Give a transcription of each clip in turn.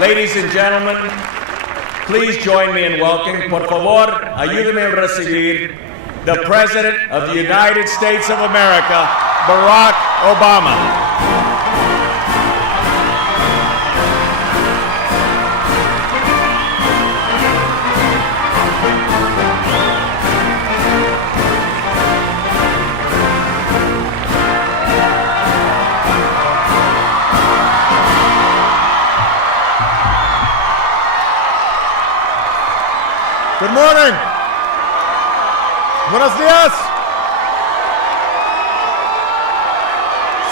Ladies and gentlemen, please join me in welcoming, por favor, ayúdenme a recibir, the President of the United States of America, Barack Obama. Good morning. Buenos días.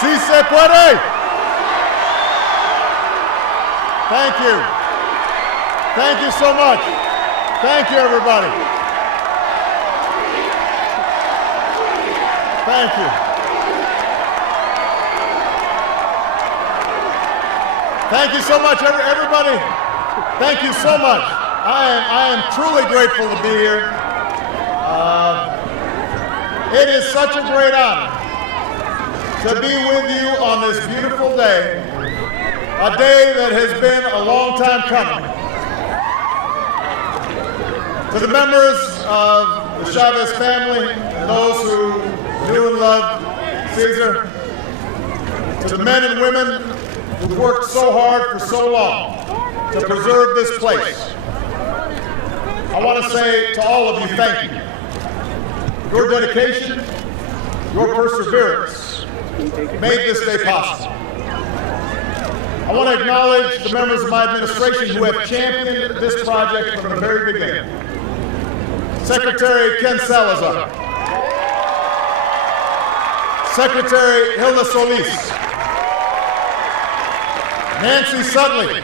Si se puede. Thank you. Thank you so much. Thank you, everybody. Thank you. Thank you so much, everybody. Thank you so much. I am truly grateful to be here. It is such a great honor to be with you on this beautiful day, a day that has been a long time coming. To the members of the Chavez family and those who knew and loved Cesar, to the men and women who worked so hard for so long to preserve this place, I want to say to all of you, thank you. Your dedication, your perseverance made this day possible. I want to acknowledge the members of my administration who have championed this project from the very beginning. Secretary Ken Cesar, Secretary Hilda Solis, Nancy Sutley,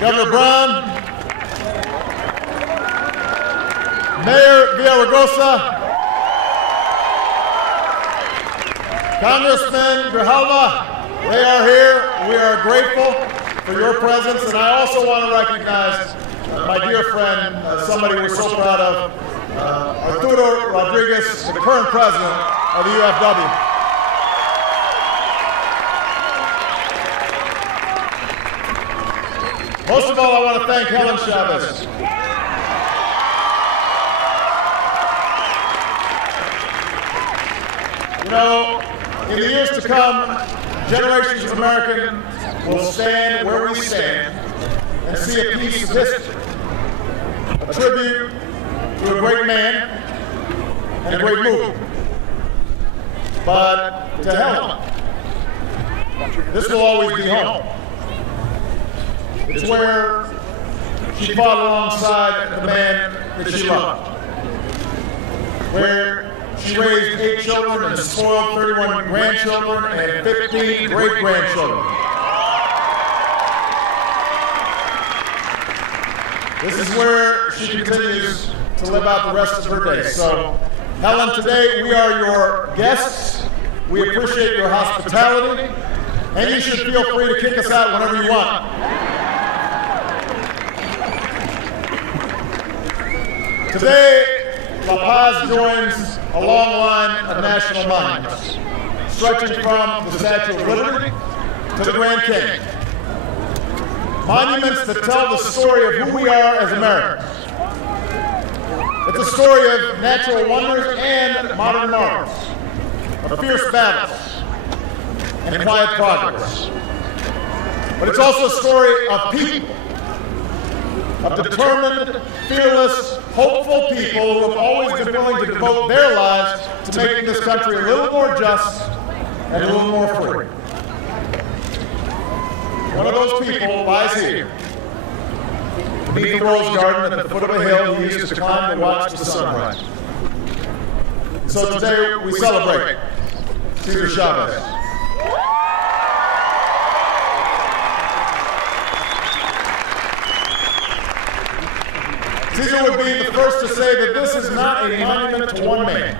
Governor Brown, Mayor Villaraigosa, Congressman Grijalva, they are here. We are grateful for your presence, and I also want to recognize my dear friend, somebody we're so proud of, Arturo Rodriguez, the current president of the UFW. Most of all, I want to thank Helen Chavez. You know, in the years to come, generations of Americans will stand where we stand and see a piece of history, a tribute to a great man and a great movement. But to Helen, this will always be home. It's where she fought alongside the man that she loved, where she raised 8 children and spoiled 31 grandchildren and 15 great-grandchildren. This is where she continues to live out the rest of her days. So, Helen, today we are your guests. We appreciate your hospitality, and you should feel free to kick us out whenever you want. Today, La Paz joins a long line of national monuments, stretching from the Statue of Liberty to the Grand Canyon. Monuments that tell the story of who we are as Americans. It's a story of natural wonders and modern marvels, of fierce battles and quiet progress. But it's also a story of people, of determined, fearless, hopeful people who have always been willing to devote their lives to making this country a little more just and a little more free. One of those people lies here, beneath the rose garden at the foot of a hill he used to climb to watch the sunrise. So today we celebrate Cesar Chavez. Cesar would be the first to say that this is not a monument to one man.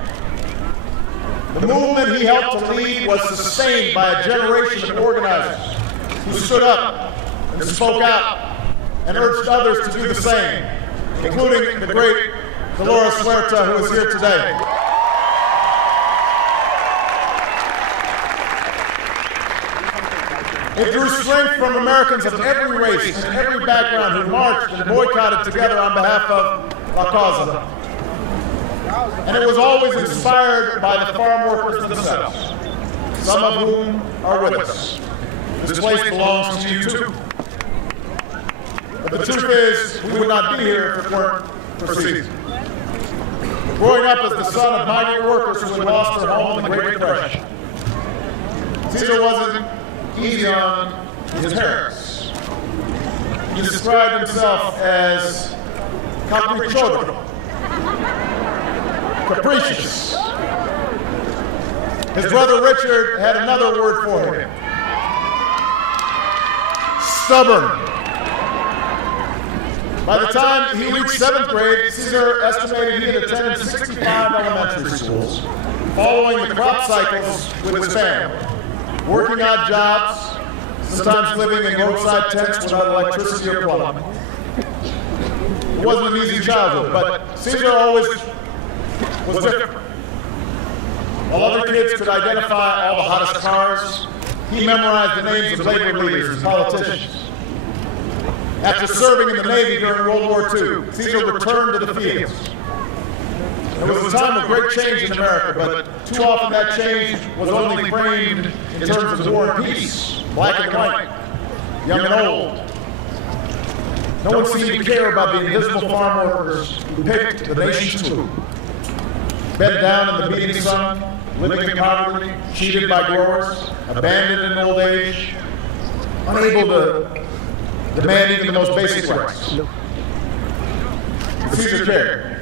The movement he helped to lead was sustained by a generation of organizers who stood up and spoke out and urged others to do the same, including the great Dolores Huerta, who is here today. It drew strength from Americans of every race and every background who marched and boycotted together on behalf of La Causa. And it was always inspired by the farm workers themselves, some of whom are with us. This place belongs to you too. But the truth is, we would not be here if it weren't for Cesar. Growing up as the son of migrant workers who had lost their home in the Great Depression, Cesar wasn't easy on his parents. He described himself as caprichoso, capricious. His brother Richard had another word for him: stubborn. By the time he reached 7th grade, Cesar estimated he had attended 65 elementary schools, following the crop cycles with his family, working odd jobs, sometimes living in roadside tents without electricity or plumbing. It wasn't an easy childhood, but Cesar always was different. While other kids could identify all the hottest cars, he memorized the names of labor leaders and politicians. After serving in the Navy during World War II, Cesar returned to the fields. It was a time of great change in America, but too often that change was only framed in terms of war and peace, black and white, young and old. No one seemed to care about the invisible farm workers who picked the nation's food. Bent down in the beating sun, living in poverty, cheated by growers, abandoned in old age, unable to demand even the most basic rights. Cesar cared.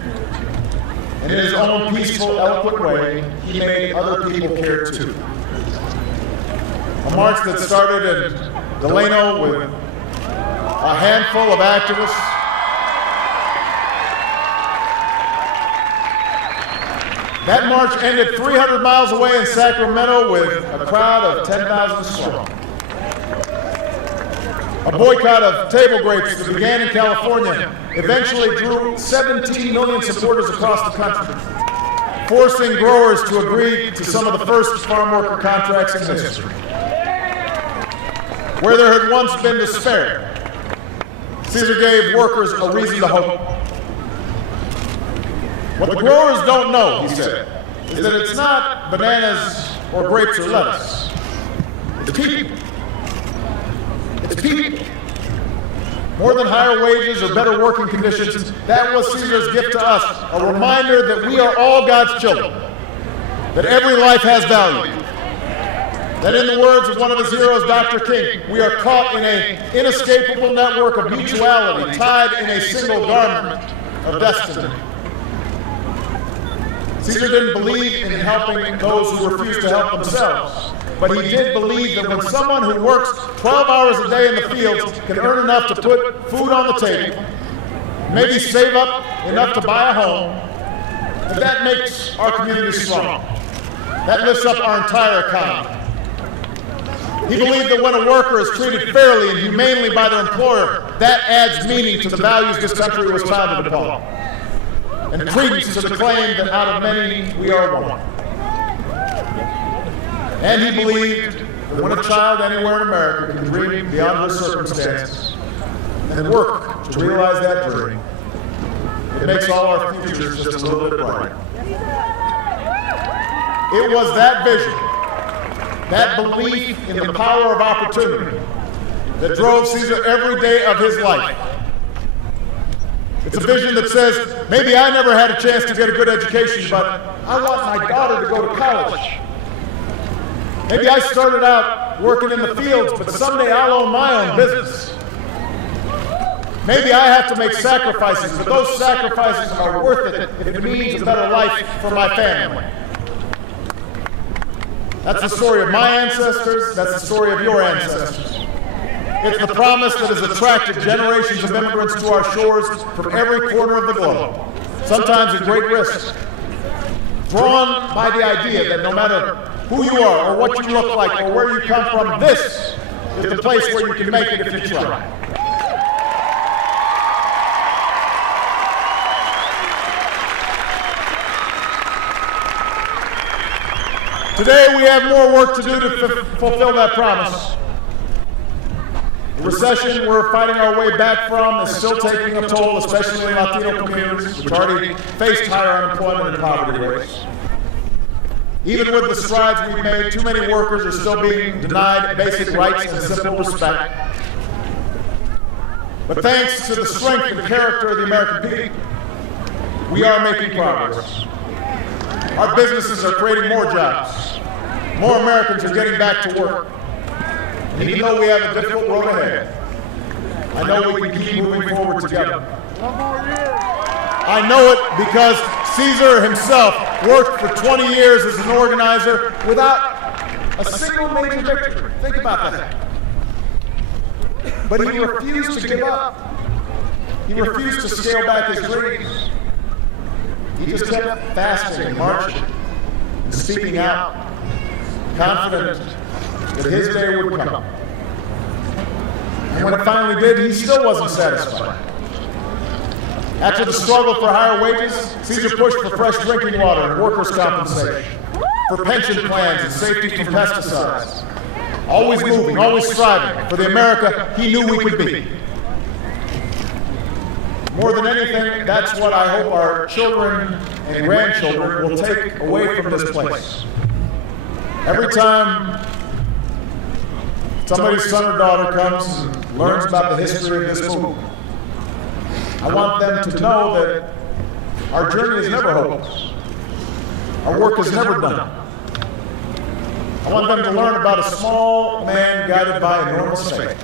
And in his own peaceful, eloquent way, he made other people care too. A march that started in Delano with a handful of activists that march ended 300 miles away in Sacramento with a crowd of 10,000 strong. A boycott of table grapes that began in California eventually drew 17 million supporters across the country, forcing growers to agree to some of the first farm worker contracts in history. Where there had once been despair, Cesar gave workers a reason to hope. What the growers don't know, he said, is that it's not bananas or grapes or lettuce. It's people. It's people. More than higher wages or better working conditions, that was Cesar's gift to us, a reminder that we are all God's children, that every life has value, that in the words of one of his heroes, Dr. King, we are caught in an inescapable network of mutuality, tied in a single garment of destiny. Caesar didn't believe in helping those who refused to help themselves, but he did believe that when someone who works 12 hours a day in the fields can earn enough to put food on the table, maybe save up enough to buy a home, that makes our community strong. That lifts up our entire economy. He believed that when a worker is treated fairly and humanely by their employer, that adds meaning to the values this country was founded upon, and credence to the claim that out of many we are one. And he believed that when a child anywhere in America can dream beyond their circumstances and work to realize that dream, it makes all our futures just a little bit brighter. It was that vision, that belief in the power of opportunity, that drove Cesar every day of his life. It's a vision that says, maybe I never had a chance to get a good education, but I want my daughter to go to college. Maybe I started out working in the fields, but someday I'll own my own business. Maybe I have to make sacrifices, but those sacrifices are worth it if it means a better life for my family. That's the story of my ancestors. That's the story of your ancestors. It's the promise that has attracted generations of immigrants to our shores from every corner of the globe, sometimes at great risk, drawn by the idea that no matter who you are or what you look like or where you come from, this is the place where you can make it if you try. Today we have more work to do to fulfill that promise. The recession we're fighting our way back from is still taking a toll, especially in Latino communities, which already faced higher unemployment and poverty rates. Even with the strides we've made, too many workers are still being denied basic rights and simple respect. But thanks to the strength and character of the American people, we are making progress. Our businesses are creating more jobs. More Americans are getting back to work. And even though we have a difficult road ahead, I know we can keep moving forward together. I know it because Cesar himself worked for 20 years as an organizer without a single major victory. Think about that. But he refused to give up. He refused to scale back his dreams. He just kept fasting, marching, and speaking out, confident that his day would come. And when it finally did, he still wasn't satisfied. After the struggle for higher wages, Cesar pushed for fresh drinking water and workers' compensation, for pension plans and safety from pesticides. Always moving, always striving for the America he knew we could be. More than anything, that's what I hope our children and grandchildren will take away from this place. Every time somebody's son or daughter comes and learns about the history of this movement, I want them to know that our journey is never hopeless. Our work is never done. I want them to learn about a small man guided by enormous faith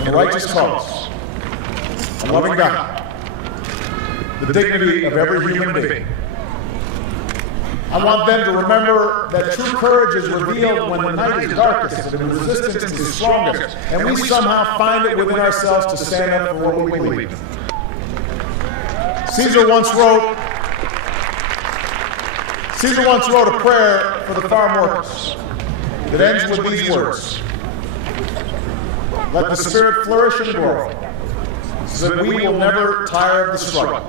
in a righteous cause, a loving God, the dignity of every human being. I want them to remember that true courage is revealed when the night is darkest and the resistance is strongest, and we somehow find it within ourselves to stand up for what we believe. Cesar once wrote a prayer for the farm workers that ends with these words: "Let the spirit flourish and grow, so that we will never tire of the struggle.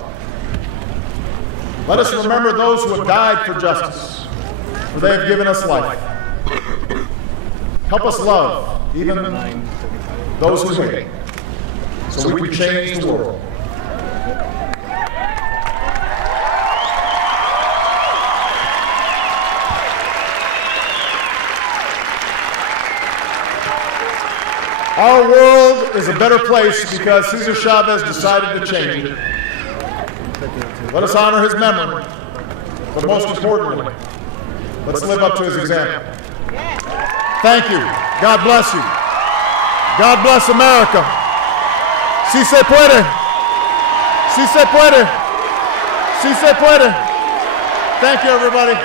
Let us remember those who have died for justice, for they have given us life. Help us love even those who hate, so we can change the world." Our world is a better place because Cesar Chavez decided to change it. Let us honor his memory, but most importantly, let's live up to his example. Thank you. God bless you. God bless America. Si se puede. Si se puede. Si se puede. Thank you, everybody.